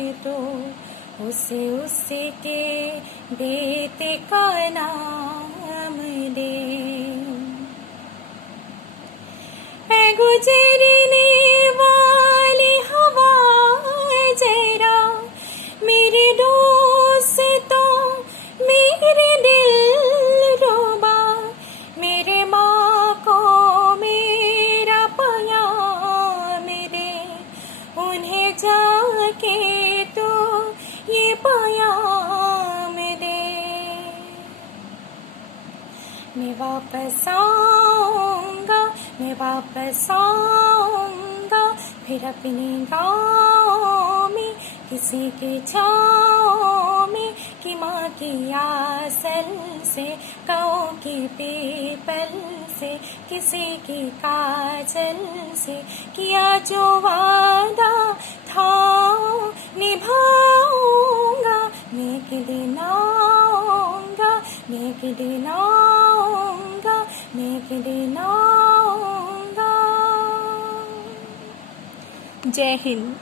तो उसे उसके बेटे का नाम दे। है गुजरने वाली हवा जरा मेरे दोस्तों मेरे दिल रुबा, मेरे माँ को मेरा प्यार दे, उन्हें जाके तो ये प्यार दे। मैं वापस आऊँगा, मैं वापस आऊँगा फिर अपने गाँव में, किसी के छाँव में, कि माँ की आंचल से, गाँव की पीपल से, किसी की काजल से, किया जो वादा था निभाऊंगा। मैं एक दिन आऊँगा, मैं एक दिन आऊँगा, मैं एक दिन आऊँगा। जय हिंद।